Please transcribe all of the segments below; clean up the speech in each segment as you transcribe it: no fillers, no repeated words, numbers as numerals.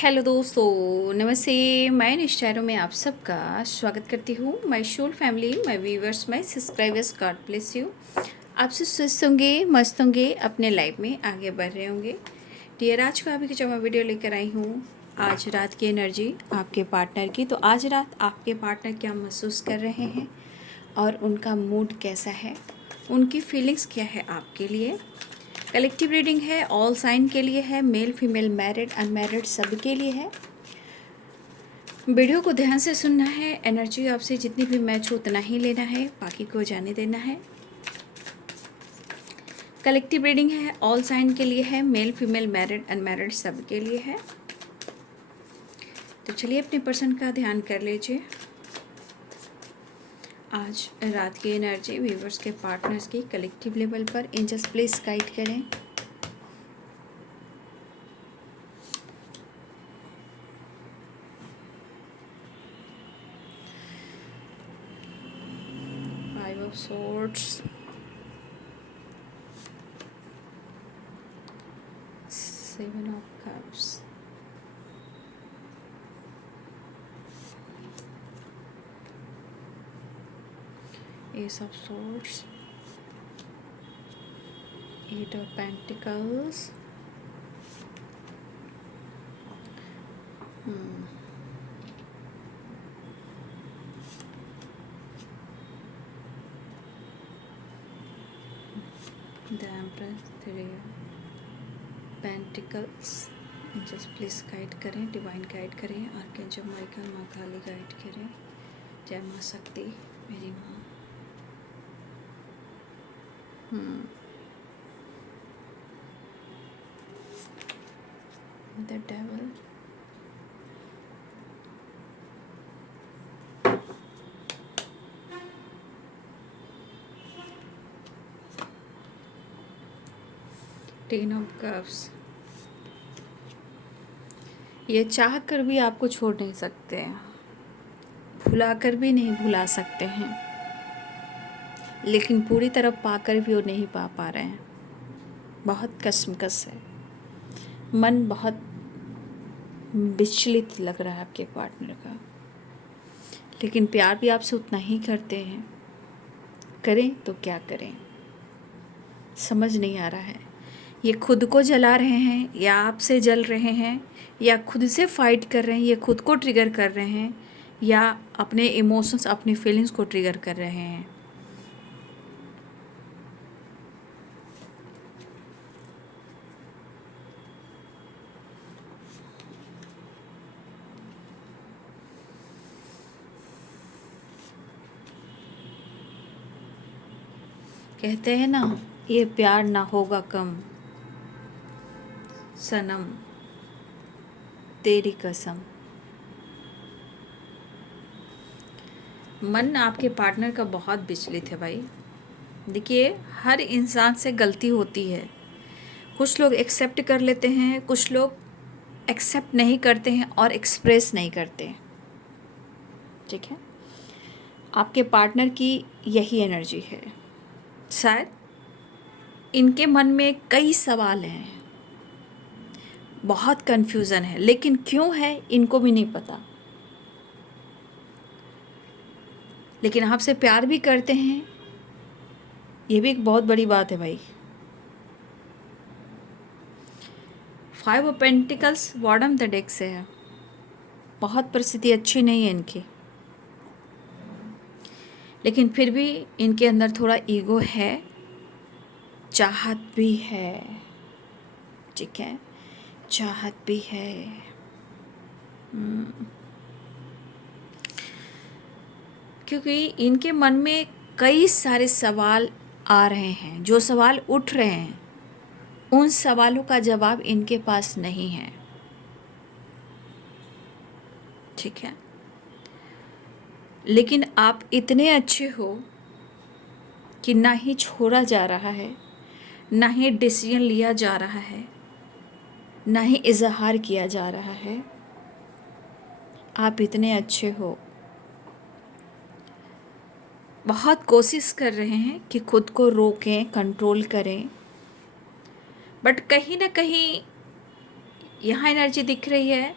Hello दोस्तों, नमस्ते। मैं निष्ठारों में आप सबका स्वागत करती हूँ। My whole family, my viewers, my subscribers, God bless you. आप सब स्वस्थ होंगे, मस्त होंगे, अपने लाइफ में आगे बढ़ रहे होंगे। डियर, आज का अभी जो मैं वीडियो लेकर आई हूँ, आज रात की एनर्जी आपके पार्टनर की। तो आज रात आपके पार्टनर क्या महसूस कर रहे हैं और उनका मूड कैसा है, उनकी फीलिंग्स क्या है आपके लिए। कलेक्टिव रीडिंग है, ऑल साइन के लिए है, मेल फीमेल, मैरिड अनमैरिड सबके लिए है। वीडियो को ध्यान से सुनना है। एनर्जी आपसे जितनी भी मैच हो उतना ही लेना है, बाकी को जाने देना है। कलेक्टिव रीडिंग है, ऑल साइन के लिए है, मेल फीमेल, मैरिड अनमैरिड सबके लिए है। तो चलिए अपने पर्सन का ध्यान कर लीजिए। आज रात की एनर्जी व्यूवर्स के पार्टनर्स की कलेक्टिव लेवल पर एंजल्स प्लीज गाइड करें। Five of swords, seven of cups, ace of swords, eight of pentacles, the empress, three pentacles. Just please guide करें, डिवाइन गाइड करें, आर्कएंजल माइकल, माँ Kali guide करें। जय माँ शक्ति, मेरी माँ। The devil, ten of cups. ये चाह कर भी आपको छोड़ नहीं सकते हैं, भुला कर भी नहीं भुला सकते हैं, लेकिन पूरी तरह पाकर भी वो नहीं पा रहे हैं। बहुत कशमकश है, मन बहुत विचलित लग रहा है आपके पार्टनर का, लेकिन प्यार भी आपसे उतना ही करते हैं। करें तो क्या करें, समझ नहीं आ रहा है। ये खुद को जला रहे हैं या आपसे जल रहे हैं, या खुद से फाइट कर रहे हैं, ये खुद को ट्रिगर कर रहे हैं, या अपने इमोशंस, अपनी फीलिंग्स को ट्रिगर कर रहे हैं। कहते हैं ना, ये प्यार ना होगा कम, सनम तेरी कसम। मन आपके पार्टनर का बहुत विचलित है भाई। देखिए, हर इंसान से गलती होती है। कुछ लोग एक्सेप्ट कर लेते हैं, कुछ लोग एक्सेप्ट नहीं करते हैं और एक्सप्रेस नहीं करते हैं। ठीक है, आपके पार्टनर की यही एनर्जी है। शायद इनके मन में कई सवाल हैं, बहुत कन्फ्यूज़न है, लेकिन क्यों है इनको भी नहीं पता। लेकिन आपसे प्यार भी करते हैं, ये भी एक बहुत बड़ी बात है भाई। Five of pentacles bottom the deck से है। बहुत परिस्थिति अच्छी नहीं है इनकी, लेकिन फिर भी इनके अंदर थोड़ा ईगो है, चाहत भी है। ठीक है, चाहत भी है। क्योंकि इनके मन में कई सारे सवाल आ रहे हैं, जो सवाल उठ रहे हैं उन सवालों का जवाब इनके पास नहीं है। ठीक है, लेकिन आप इतने अच्छे हो कि ना ही छोड़ा जा रहा है, ना ही डिसीजन लिया जा रहा है, ना ही इजहार किया जा रहा है। आप इतने अच्छे हो, बहुत कोशिश कर रहे हैं कि खुद को रोकें, कंट्रोल करें, बट कहीं ना कहीं यहाँ एनर्जी दिख रही है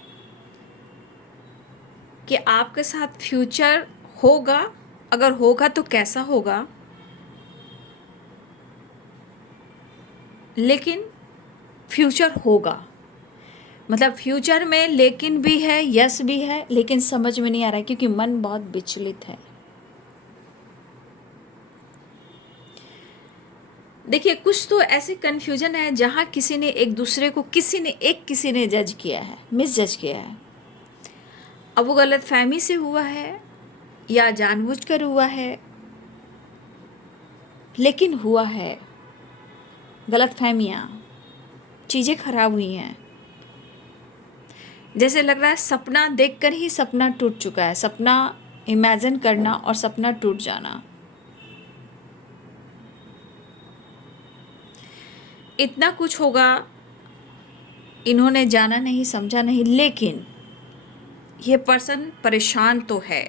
कि आपके साथ फ्यूचर होगा, अगर होगा तो कैसा होगा, लेकिन फ्यूचर होगा। मतलब फ्यूचर में लेकिन भी है, यस भी है, लेकिन समझ में नहीं आ रहा है क्योंकि मन बहुत विचलित है। देखिए, कुछ तो ऐसे कन्फ्यूजन है जहाँ किसी ने एक दूसरे को किसी ने जज किया है, मिस जज किया है। अब वो गलत फहमी से हुआ है या जानबूझकर हुआ है, लेकिन हुआ है। गलत फहमियाँ, चीज़ें खराब हुई हैं। जैसे लग रहा है सपना देखकर ही सपना टूट चुका है। सपना इमेजिन करना और सपना टूट जाना। इतना कुछ होगा इन्होंने जाना नहीं, समझा नहीं, लेकिन ये पर्सन परेशान तो है।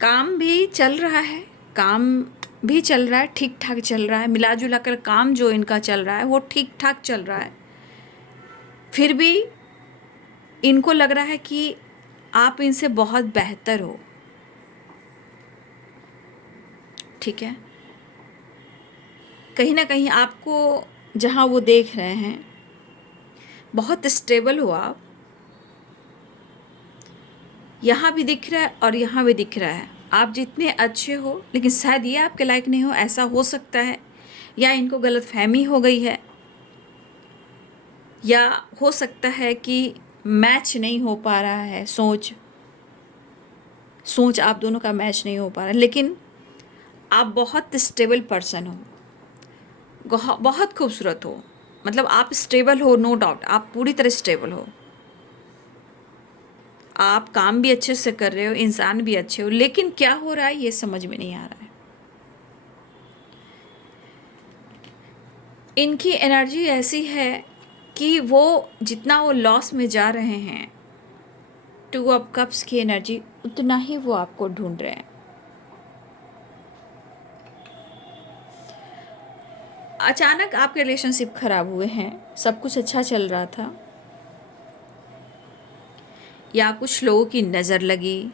काम भी चल रहा है, काम भी चल रहा है, ठीक ठाक चल रहा है। मिला जुला कर काम जो इनका चल रहा है वो ठीक ठाक चल रहा है। फिर भी इनको लग रहा है कि आप इनसे बहुत बेहतर हो। ठीक है, कहीं ना कहीं आपको जहाँ वो देख रहे हैं बहुत स्टेबल हो आप, यहाँ भी दिख रहा है और यहाँ भी दिख रहा है। आप जितने अच्छे हो, लेकिन शायद ये आपके लायक नहीं हो, ऐसा हो सकता है। या इनको गलत फहमी हो गई है, या हो सकता है कि मैच नहीं हो पा रहा है, सोच आप दोनों का मैच नहीं हो पा रहा है। लेकिन आप बहुत स्टेबल पर्सन हो, बहुत खूबसूरत हो। मतलब आप स्टेबल हो, नो डाउट, आप पूरी तरह स्टेबल हो। आप काम भी अच्छे से कर रहे हो, इंसान भी अच्छे हो, लेकिन क्या हो रहा है ये समझ में नहीं आ रहा है। इनकी एनर्जी ऐसी है कि वो जितना वो लॉस में जा रहे हैं, टू ऑफ कप्स की एनर्जी, उतना ही वो आपको ढूंढ रहे हैं। अचानक आपके रिलेशनशिप खराब हुए हैं, सब कुछ अच्छा चल रहा था, या कुछ लोगों की नज़र लगी,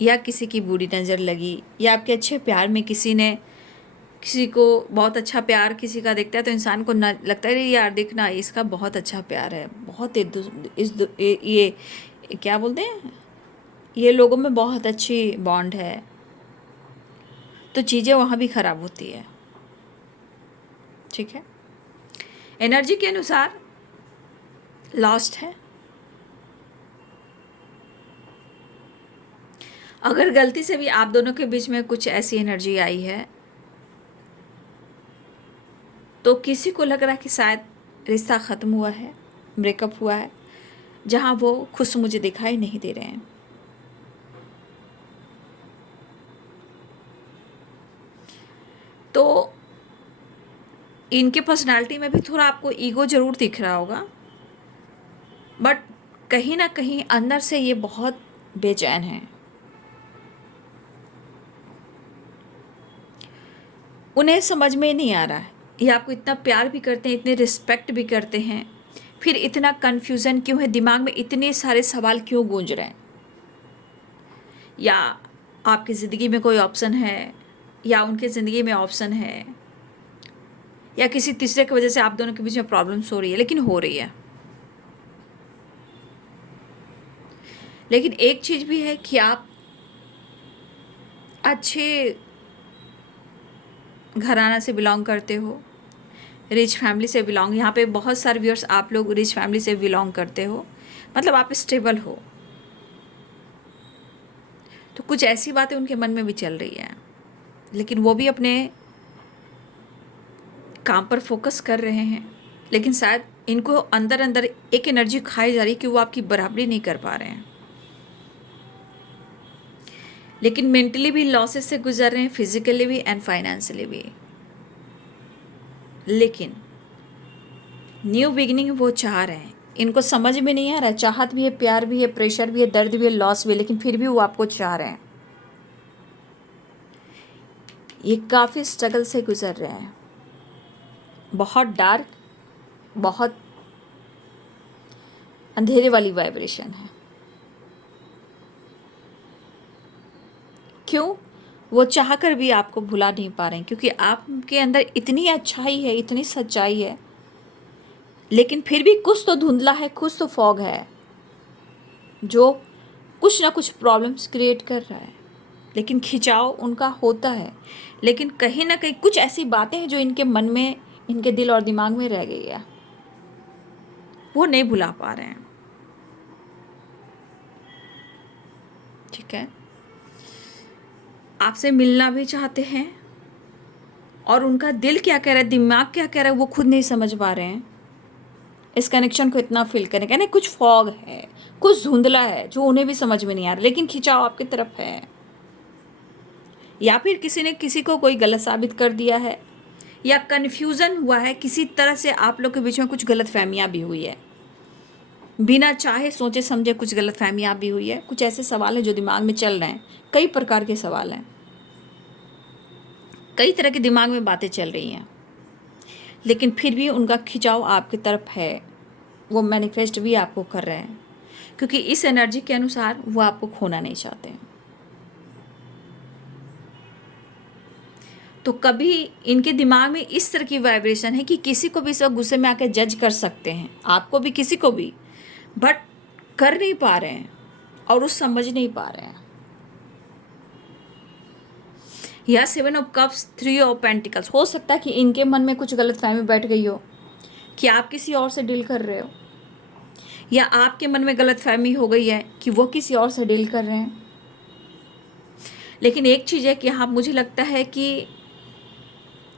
या किसी की बुरी नज़र लगी, या आपके अच्छे प्यार में किसी को बहुत अच्छा प्यार किसी का दिखता है तो इंसान को न लगता है यार देखना इसका बहुत अच्छा प्यार है, बहुत ये क्या बोलते हैं, ये लोगों में बहुत अच्छी बॉन्ड है, तो चीज़ें वहाँ भी ख़राब होती है। ठीक है, एनर्जी के अनुसार लॉस्ट है। अगर गलती से भी आप दोनों के बीच में कुछ ऐसी एनर्जी आई है तो किसी को लग रहा है कि शायद रिश्ता ख़त्म हुआ है, ब्रेकअप हुआ है, जहाँ वो खुश मुझे दिखाई नहीं दे रहे हैं। तो इनके पर्सनालिटी में भी थोड़ा आपको ईगो ज़रूर दिख रहा होगा, बट कहीं ना कहीं अंदर से ये बहुत बेचैन है। उन्हें समझ में नहीं आ रहा है, ये आपको इतना प्यार भी करते हैं, इतने रिस्पेक्ट भी करते हैं, फिर इतना कन्फ्यूज़न क्यों है, दिमाग में इतने सारे सवाल क्यों गूंज रहे हैं। या आपकी ज़िंदगी में कोई ऑप्शन है, या उनकी ज़िंदगी में ऑप्शन है, या किसी तीसरे की वजह से आप दोनों के बीच में प्रॉब्लम्स हो रही है, लेकिन हो रही है। लेकिन एक चीज़ भी है कि आप अच्छे घराना से बिलोंग करते हो, रिच फैमिली से बिलोंग, यहाँ पे बहुत सारे व्यूअर्स आप लोग रिच फैमिली से बिलोंग करते हो, मतलब आप स्टेबल हो। तो कुछ ऐसी बातें उनके मन में भी चल रही हैं, लेकिन वो भी अपने काम पर फोकस कर रहे हैं। लेकिन शायद इनको अंदर अंदर एक एनर्जी खाई जा रही है कि वो आपकी बराबरी नहीं कर पा रहे हैं। लेकिन मेंटली भी लॉसेस से गुजर रहे हैं, फिजिकली भी एंड फाइनेंशियली भी। लेकिन न्यू बिगिनिंग वो चाह रहे हैं। इनको समझ में नहीं आ रहा है, चाहत भी है, प्यार भी है, प्रेशर भी है, दर्द भी है, लॉस भी है, लेकिन फिर भी वो आपको चाह रहे हैं। ये काफ़ी स्ट्रगल से गुजर रहे हैं, बहुत डार्क, बहुत अंधेरे वाली वाइब्रेशन है। क्यों? वो चाह कर भी आपको भुला नहीं पा रहे हैं, क्योंकि आपके अंदर इतनी अच्छाई है, इतनी सच्चाई है, लेकिन फिर भी कुछ तो धुंधला है, कुछ तो फॉग है जो कुछ ना कुछ प्रॉब्लम्स क्रिएट कर रहा है। लेकिन खिंचाव उनका होता है, लेकिन कहीं ना कहीं कुछ ऐसी बातें हैं जो इनके मन में, इनके दिल और दिमाग में रह गई है, वो नहीं भुला पा रहे हैं। ठीक है, आपसे मिलना भी चाहते हैं, और उनका दिल क्या कह रहा है, दिमाग क्या कह रहा है, वो खुद नहीं समझ पा रहे हैं। इस कनेक्शन को इतना फील करें, कहने कुछ फॉग है, कुछ धुंधला है जो उन्हें भी समझ में नहीं आ रहा, लेकिन खिंचाव आपकी तरफ है। या फिर किसी ने किसी को कोई गलत साबित कर दिया है, या कन्फ्यूज़न हुआ है, किसी तरह से आप लोग के बीच में कुछ गलतफहमियां भी हुई है, बिना चाहे सोचे समझे कुछ गलतफहमियां भी हुई है। कुछ ऐसे सवाल हैं जो दिमाग में चल रहे हैं, कई प्रकार के सवाल हैं, कई तरह के दिमाग में बातें चल रही हैं, लेकिन फिर भी उनका खिंचाव आपकी तरफ है। वो मैनिफेस्ट भी आपको कर रहे हैं, क्योंकि इस एनर्जी के अनुसार वो आपको खोना नहीं चाहते हैं। तो कभी इनके दिमाग में इस तरह की वाइब्रेशन है कि किसी को भी इस वक्त गुस्से में आकर जज कर सकते हैं, आपको भी किसी को भी, बट कर नहीं पा रहे हैं और वो समझ नहीं पा रहे हैं। या 7 ऑफ कप्स, 3 ऑफ पेंटिकल्स, हो सकता है कि इनके मन में कुछ गलतफहमी बैठ गई हो कि आप किसी और से डील कर रहे हो, या आपके मन में गलतफहमी हो गई है कि वो किसी और से डील कर रहे हैं। लेकिन एक चीज़ है कि आप, मुझे लगता है कि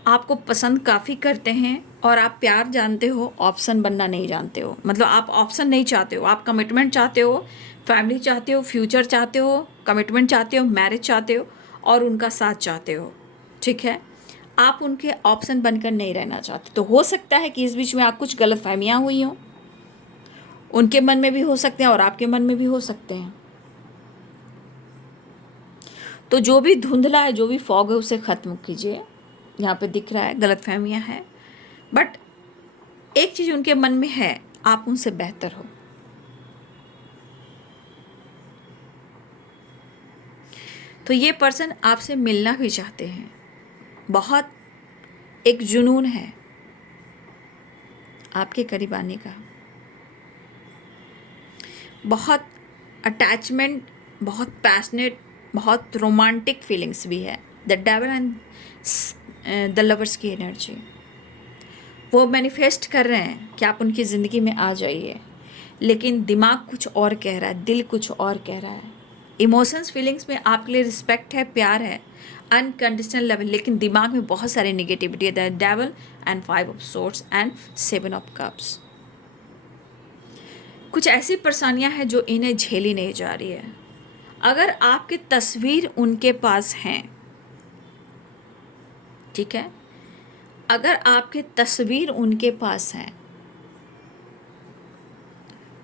आपको पसंद काफ़ी करते हैं, और आप प्यार जानते हो, ऑप्शन बनना नहीं जानते हो। मतलब आप ऑप्शन नहीं चाहते हो, आप कमिटमेंट चाहते हो, फैमिली चाहते हो, फ्यूचर चाहते हो, कमिटमेंट चाहते हो, मैरिज चाहते हो, और उनका साथ चाहते हो। ठीक है, आप उनके ऑप्शन बनकर नहीं रहना चाहते। तो हो सकता है कि इस बीच में आप कुछ गलतफहमियां हुई हों, उनके मन में भी हो सकते हैं और आपके मन में भी हो सकते हैं। तो जो भी धुंधला है, जो भी फॉग है, उसे ख़त्म कीजिए। यहाँ पे दिख रहा है गलतफहमियां हैं, बट एक चीज़ उनके मन में है, आप उनसे बेहतर हो। तो ये पर्सन आपसे मिलना भी चाहते हैं, बहुत एक जुनून है आपके करीब आने का, बहुत अटैचमेंट, बहुत पैशनेट, बहुत रोमांटिक फीलिंग्स भी है। The devil and the lovers की एनर्जी, वो मैनिफेस्ट कर रहे हैं कि आप उनकी ज़िंदगी में आ जाइए, लेकिन दिमाग कुछ और कह रहा है, दिल कुछ और कह रहा है। इमोशंस, फीलिंग्स में आपके लिए रिस्पेक्ट है, प्यार है, अनकंडीशनल लेवल, लेकिन दिमाग में बहुत सारी निगेटिविटी है। The devil and 5 of swords and 7 of cups, कुछ ऐसी परेशानियां हैं जो इन्हें झेली नहीं जा रही है। अगर आपकी तस्वीर उनके पास हैं, ठीक है, अगर आपकी तस्वीर उनके पास है,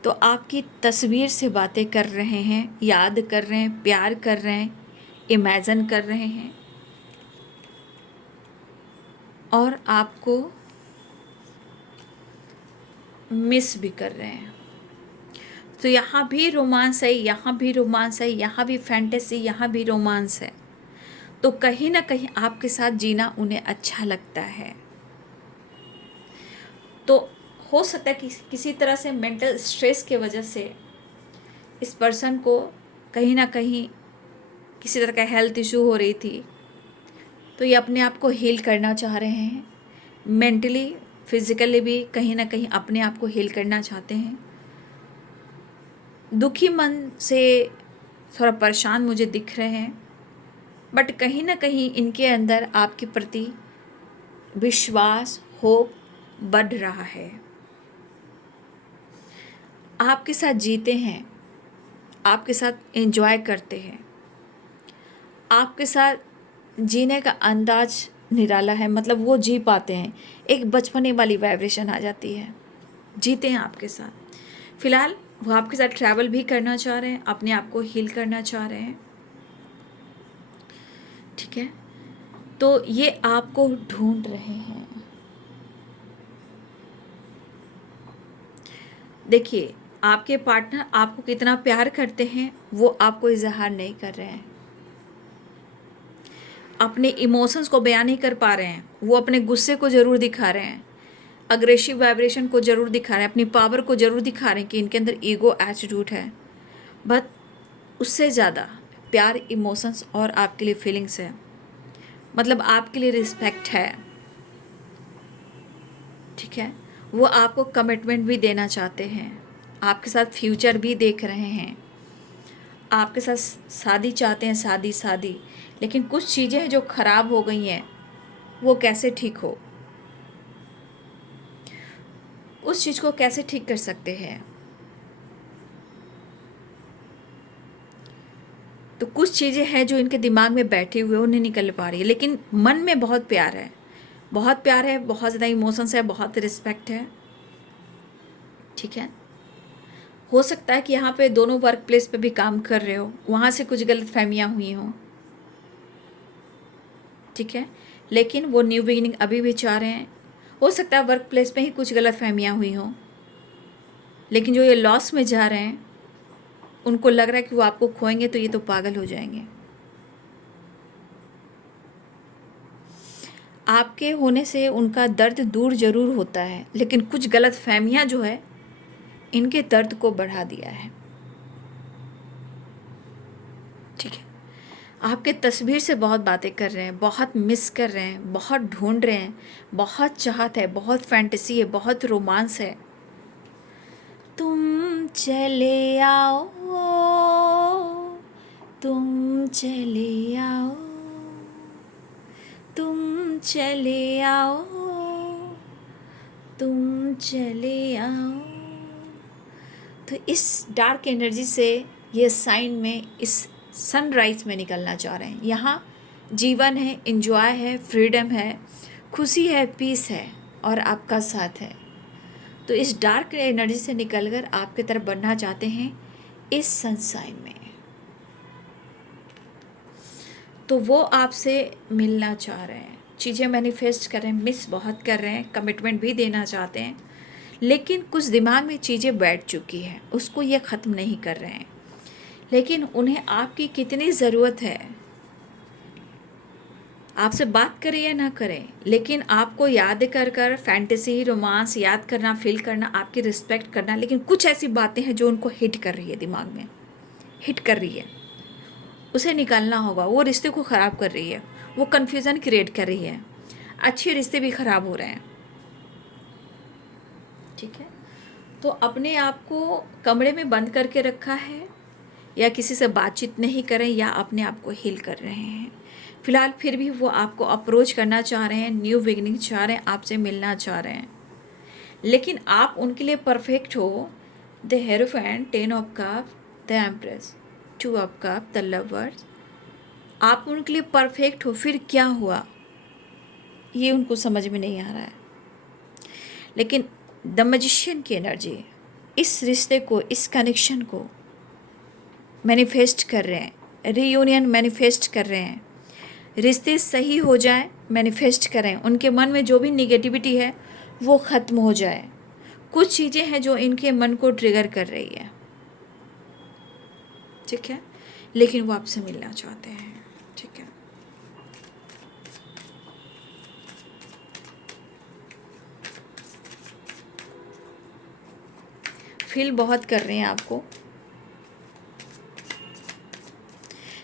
तो आपकी तस्वीर से बातें कर रहे हैं, याद कर रहे हैं, प्यार कर रहे हैं, इमेजिन कर रहे हैं, और आपको मिस भी कर रहे हैं। तो यहाँ भी रोमांस है, यहाँ भी रोमांस है, यहाँ भी फैंटेसी, यहाँ भी रोमांस है। तो कहीं ना कहीं आपके साथ जीना उन्हें अच्छा लगता है। तो हो सकता है कि किसी तरह से मेंटल स्ट्रेस के वजह से इस पर्सन को कहीं ना कहीं किसी तरह का हेल्थ इशू हो रही थी, तो ये अपने आप को हील करना चाह रहे हैं, मेंटली फिजिकली भी कहीं ना कहीं अपने आप को हील करना चाहते हैं। दुखी मन से थोड़ा परेशान मुझे दिख रहे हैं, बट कहीं ना कहीं इनके अंदर आपके प्रति विश्वास, होप बढ़ रहा है। आपके साथ जीते हैं, आपके साथ एंजॉय करते हैं, आपके साथ जीने का अंदाज निराला है। मतलब वो जी पाते हैं, एक बचपने वाली वाइब्रेशन आ जाती है, जीते हैं आपके साथ। फिलहाल वो आपके साथ ट्रैवल भी करना चाह रहे हैं, अपने आप को हील करना चाह रहे हैं। ठीक है, तो ये आपको ढूंढ रहे हैं। देखिए, आपके पार्टनर आपको कितना प्यार करते हैं वो आपको इजहार नहीं कर रहे हैं, अपने इमोशंस को बयान नहीं कर पा रहे हैं। वो अपने गुस्से को ज़रूर दिखा रहे हैं, अग्रेसिव वाइब्रेशन को ज़रूर दिखा रहे हैं, अपनी पावर को ज़रूर दिखा रहे हैं कि इनके अंदर ईगो एटीट्यूड है, बट उससे ज़्यादा प्यार, इमोशंस और आपके लिए फीलिंग्स है, मतलब आपके लिए रिस्पेक्ट है। ठीक है, वो आपको कमिटमेंट भी देना चाहते हैं, आपके साथ फ्यूचर भी देख रहे हैं, आपके साथ शादी चाहते हैं, शादी। लेकिन कुछ चीज़ें हैं जो ख़राब हो गई हैं, वो कैसे ठीक हो, उस चीज़ को कैसे ठीक कर सकते हैं। तो कुछ चीज़ें हैं जो इनके दिमाग में बैठे हुए उन्हें निकल पा रही है, लेकिन मन में बहुत प्यार है, बहुत प्यार है, बहुत ज़्यादा इमोशंस है, बहुत रिस्पेक्ट है। ठीक है, हो सकता है कि यहाँ पे दोनों वर्क प्लेस पे भी काम कर रहे हो, वहाँ से कुछ गलत फहमियाँ हुई हों। ठीक है, लेकिन वो न्यू बिगिनिंग अभी भी चाह रहे हैं। हो सकता है वर्क प्लेस में ही कुछ गलत फहमियाँ हुई हों, लेकिन जो ये लॉस में जा रहे हैं उनको लग रहा है कि वो आपको खोएंगे तो ये तो पागल हो जाएंगे। आपके होने से उनका दर्द दूर ज़रूर होता है, लेकिन कुछ गलत फहमियाँ जो है इनके दर्द को बढ़ा दिया है। ठीक है, आपके तस्वीर से बहुत बातें कर रहे हैं, बहुत मिस कर रहे हैं, बहुत ढूंढ रहे हैं, बहुत चाहत है, बहुत फैंटेसी है, बहुत रोमांस है। तुम चले आओ, तुम चले आओ, तुम चले आओ, तुम चले आओ। तो इस डार्क एनर्जी से ये साइन में, इस सनराइज में निकलना चाह रहे हैं। यहाँ जीवन है, एंजॉय है, फ्रीडम है, खुशी है, पीस है और आपका साथ है। तो इस डार्क एनर्जी से निकलकर आपकी तरफ बढ़ना चाहते हैं इस सनशाइन में। तो वो आपसे मिलना चाह रहे हैं, चीज़ें मैनिफेस्ट कर रहे हैं, मिस बहुत कर रहे हैं, कमिटमेंट भी देना चाहते हैं, लेकिन कुछ दिमाग में चीज़ें बैठ चुकी हैं, उसको ये ख़त्म नहीं कर रहे हैं। लेकिन उन्हें आपकी कितनी ज़रूरत है, आपसे बात करें या ना करें, लेकिन आपको याद कर कर फैंटेसी, रोमांस याद करना, फील करना, आपकी रिस्पेक्ट करना, लेकिन कुछ ऐसी बातें हैं जो उनको हिट कर रही है, दिमाग में हिट कर रही है, उसे निकालना होगा। वो रिश्ते को ख़राब कर रही है, वो कन्फ्यूज़न क्रिएट कर रही है, अच्छे रिश्ते भी ख़राब हो रहे हैं। ठीक है, तो अपने आप को कमरे में बंद करके रखा है, या किसी से बातचीत नहीं करें, या अपने आप को हील कर रहे हैं। फ़िलहाल फिर भी वो आपको अप्रोच करना चाह रहे हैं, न्यू बिगिनिंग चाह रहे हैं, आपसे मिलना चाह रहे हैं, लेकिन आप उनके लिए परफेक्ट हो। The hierophant, 10 of cup, the empress, 2 of cup, the lovers. आप उनके लिए परफेक्ट हो, फिर क्या हुआ ये उनको समझ में नहीं आ रहा है। लेकिन द मैजिशियन की एनर्जी इस रिश्ते को, इस कनेक्शन को मैनिफेस्ट कर रहे हैं, रीयूनियन मैनिफेस्ट कर रहे हैं, रिश्ते सही हो जाए मैनिफेस्ट करें, उनके मन में जो भी निगेटिविटी है वो ख़त्म हो जाए। कुछ चीज़ें हैं जो इनके मन को ट्रिगर कर रही है। ठीक है, लेकिन वो आपसे मिलना चाहते हैं। ठीक है, फील बहुत कर रहे हैं आपको।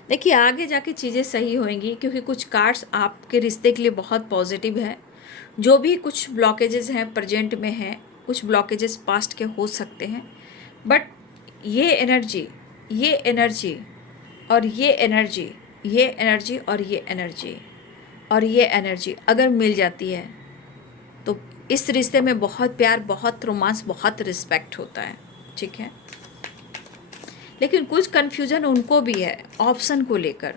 देखिए आगे जाके चीज़ें सही होंगी, क्योंकि कुछ कार्ड्स आपके रिश्ते के लिए बहुत पॉजिटिव है। जो भी कुछ ब्लॉकेजेस हैं प्रेजेंट में हैं, कुछ ब्लॉकेजेस पास्ट के हो सकते हैं, बट ये एनर्जी, ये एनर्जी और ये एनर्जी, ये एनर्जी और ये एनर्जी और ये एनर्जी अगर मिल जाती है तो इस रिश्ते में बहुत प्यार, बहुत रोमांस, बहुत रिस्पेक्ट होता है। ठीक है, लेकिन कुछ कन्फ्यूज़न उनको भी है ऑप्शन को लेकर।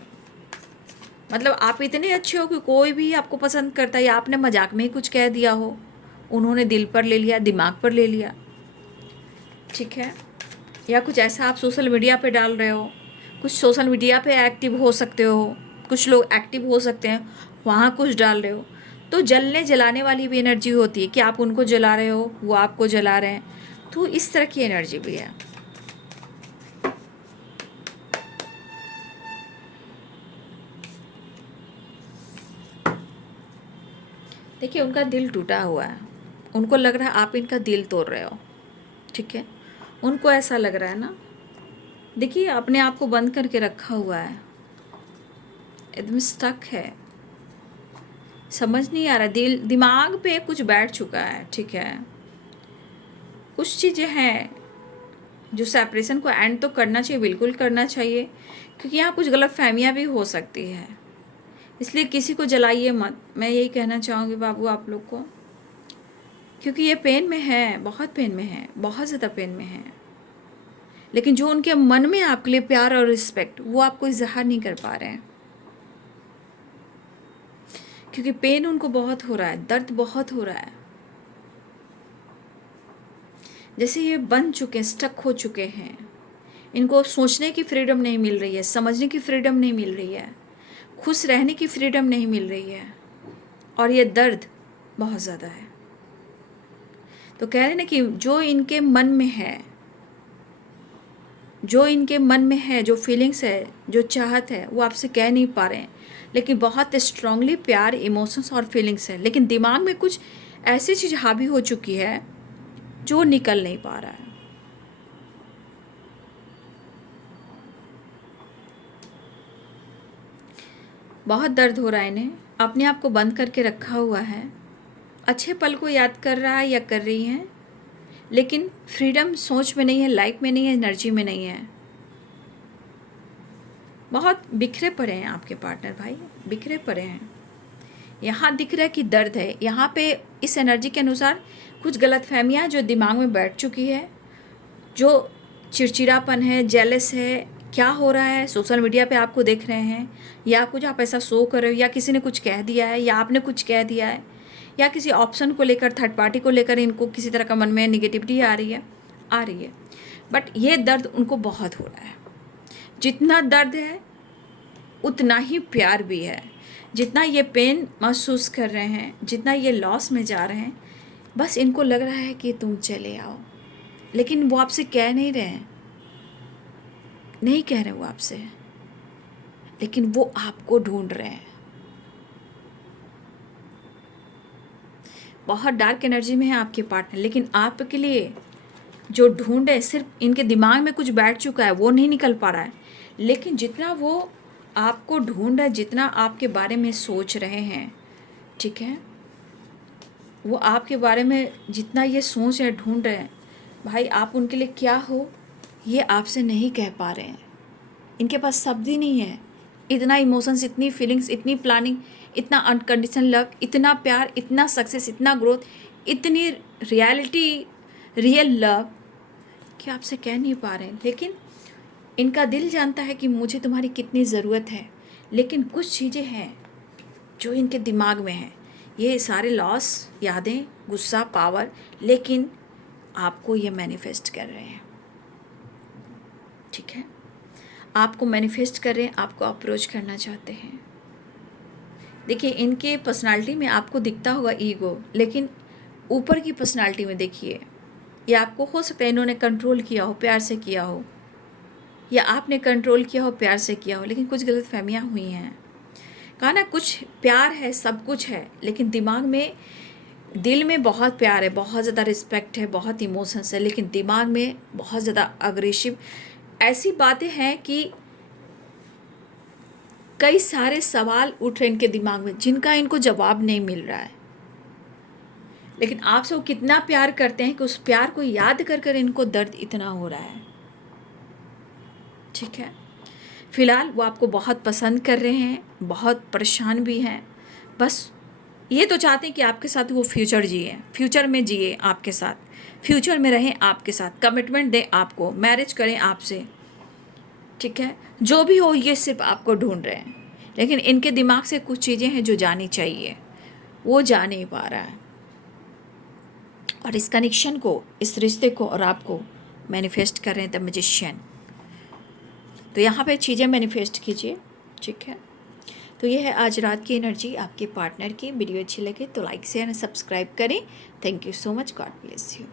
मतलब आप इतने अच्छे हो कि कोई भी आपको पसंद करता है, या आपने मजाक में ही कुछ कह दिया हो, उन्होंने दिल पर ले लिया, दिमाग पर ले लिया। ठीक है, या कुछ ऐसा आप सोशल मीडिया पे डाल रहे हो, कुछ सोशल मीडिया पे एक्टिव हो सकते हो, कुछ लोग एक्टिव हो सकते हैं, वहाँ कुछ डाल रहे हो, तो जलने जलाने वाली भी एनर्जी होती है कि आप उनको जला रहे हो, वो आपको जला रहे हैं। तो इस तरह की एनर्जी भी है। देखिए उनका दिल टूटा हुआ है, उनको लग रहा है आप इनका दिल तोड़ रहे हो, ठीक है, उनको ऐसा लग रहा है ना। देखिए अपने आप को बंद करके रखा हुआ है, एकदम स्टक है, समझ नहीं आ रहा, दिमाग पे कुछ बैठ चुका है, ठीक है। कुछ चीज़ें हैं जो सेपरेशन को एंड तो करना चाहिए, बिल्कुल करना चाहिए, क्योंकि यहाँ कुछ गलत फहमियाँ भी हो सकती है, इसलिए किसी को जलाइए मत, मैं यही कहना चाहूँगी बाबू आप लोग को, क्योंकि ये पेन में है, बहुत पेन में है, बहुत ज़्यादा पेन में है। लेकिन जो उनके मन में आपके लिए प्यार और रिस्पेक्ट, वो आपको इजहार नहीं कर पा रहे हैं, क्योंकि पेन उनको बहुत हो रहा है, दर्द बहुत हो रहा है, जैसे ये बन चुके हैं, स्टक हो चुके हैं, इनको सोचने की फ्रीडम नहीं मिल रही है, समझने की फ्रीडम नहीं मिल रही है, खुश रहने की फ्रीडम नहीं मिल रही है, और ये दर्द बहुत ज़्यादा है। तो कह रहे हैं ना कि जो इनके मन में है, जो इनके मन में है, जो फीलिंग्स है, जो चाहत है, वो आपसे कह नहीं पा रहे हैं, लेकिन बहुत स्ट्रांगली प्यार, इमोशंस और फीलिंग्स है, लेकिन दिमाग में कुछ ऐसी चीज़ हावी हो चुकी है जो निकल नहीं पा रहा है। बहुत दर्द हो रहा है इन्हें, अपने आप को बंद करके रखा हुआ है, अच्छे पल को याद कर रहा है या कर रही हैं, लेकिन फ्रीडम सोच में नहीं है, लाइफ में नहीं है, एनर्जी में नहीं है। बहुत बिखरे पड़े हैं आपके पार्टनर भाई, बिखरे पड़े हैं। यहाँ दिख रहा है कि दर्द है, यहाँ पे इस एनर्जी के अनुसार कुछ गलतफहमियाँ जो दिमाग में बैठ चुकी है, जो चिड़चिड़ापन है, जेलस है, क्या हो रहा है, सोशल मीडिया पे आपको देख रहे हैं, या कुछ आप ऐसा शो कर रहे हो, या किसी ने कुछ कह दिया है, या आपने कुछ कह दिया है, या किसी ऑप्शन को लेकर, थर्ड पार्टी को लेकर इनको किसी तरह का मन में निगेटिविटी आ रही है। बट ये दर्द उनको बहुत हो रहा है। जितना दर्द है उतना ही प्यार भी है, जितना ये पेन महसूस कर रहे हैं, जितना ये लॉस में जा रहे हैं, बस इनको लग रहा है कि तुम चले आओ, लेकिन वो आपसे कह नहीं रहे हैं, नहीं कह रहे वो आपसे, लेकिन वो आपको ढूंढ रहे हैं। बहुत डार्क एनर्जी में है आपके पार्टनर, लेकिन आपके लिए जो ढूंढे, सिर्फ इनके दिमाग में कुछ बैठ चुका है, वो नहीं निकल पा रहा है, लेकिन जितना वो आपको ढूंढ रहा है, जितना आपके बारे में सोच रहे हैं, ठीक है, वो आपके बारे में जितना ये सोच रहे, ढूंढ रहे हैं, भाई आप उनके लिए क्या हो ये आपसे नहीं कह पा रहे हैं, इनके पास शब्द ही नहीं है। इतना इमोशंस, इतनी फीलिंग्स, इतनी प्लानिंग, इतना अनकंडीशनल लव, इतना प्यार, इतना सक्सेस, इतना ग्रोथ, इतनी रियलिटी, रियल लव कि आपसे कह नहीं पा रहे हैं। लेकिन इनका दिल जानता है कि मुझे तुम्हारी कितनी ज़रूरत है, लेकिन कुछ चीज़ें हैं जो इनके दिमाग में हैं, ये सारे लॉस, यादें, गुस्सा, पावर, लेकिन आपको ये मैनिफेस्ट कर रहे हैं, ठीक है, आपको मैनिफेस्ट कर रहे हैं, आपको अप्रोच करना चाहते हैं। देखिए इनके पर्सनालिटी में आपको दिखता होगा ईगो, लेकिन ऊपर की पर्सनालिटी में देखिए, ये आपको हो सकता है इन्होंने कंट्रोल किया हो, प्यार से किया हो, या आपने कंट्रोल किया हो, प्यार से किया हो, लेकिन कुछ गलत फहमियाँ हुई हैं। कहा ना, कुछ प्यार है, सब कुछ है, लेकिन दिमाग में, दिल में बहुत प्यार है, बहुत ज़्यादा रिस्पेक्ट है, बहुत इमोशंस है, लेकिन दिमाग में बहुत ज़्यादा अग्रेसिव ऐसी बातें हैं कि कई सारे सवाल उठ रहे हैं इनके दिमाग में, जिनका इनको जवाब नहीं मिल रहा है। लेकिन आपसे वो कितना प्यार करते हैं कि उस प्यार को याद कर कर इनको दर्द इतना हो रहा है, ठीक है। फिलहाल वो आपको बहुत पसंद कर रहे हैं, बहुत परेशान भी हैं, बस ये तो चाहते हैं कि आपके साथ वो फ्यूचर जिए, फ्यूचर में जिए आपके साथ, फ्यूचर में रहें आपके साथ, कमिटमेंट दें आपको, मैरिज करें आपसे, ठीक है। जो भी हो ये सिर्फ आपको ढूंढ रहे हैं, लेकिन इनके दिमाग से कुछ चीज़ें हैं जो जानी चाहिए, वो जा नहीं पा रहा है। और इस कनेक्शन को, इस रिश्ते को और आपको मैनिफेस्ट कर रहे हैं द मैजिशियन। तो यहाँ पे चीज़ें मैनिफेस्ट कीजिए, ठीक है। तो ये है आज रात की एनर्जी आपके पार्टनर की। वीडियो अच्छी लगे तो लाइक शेयर एंड सब्सक्राइब करें। Thank you so much, God bless you.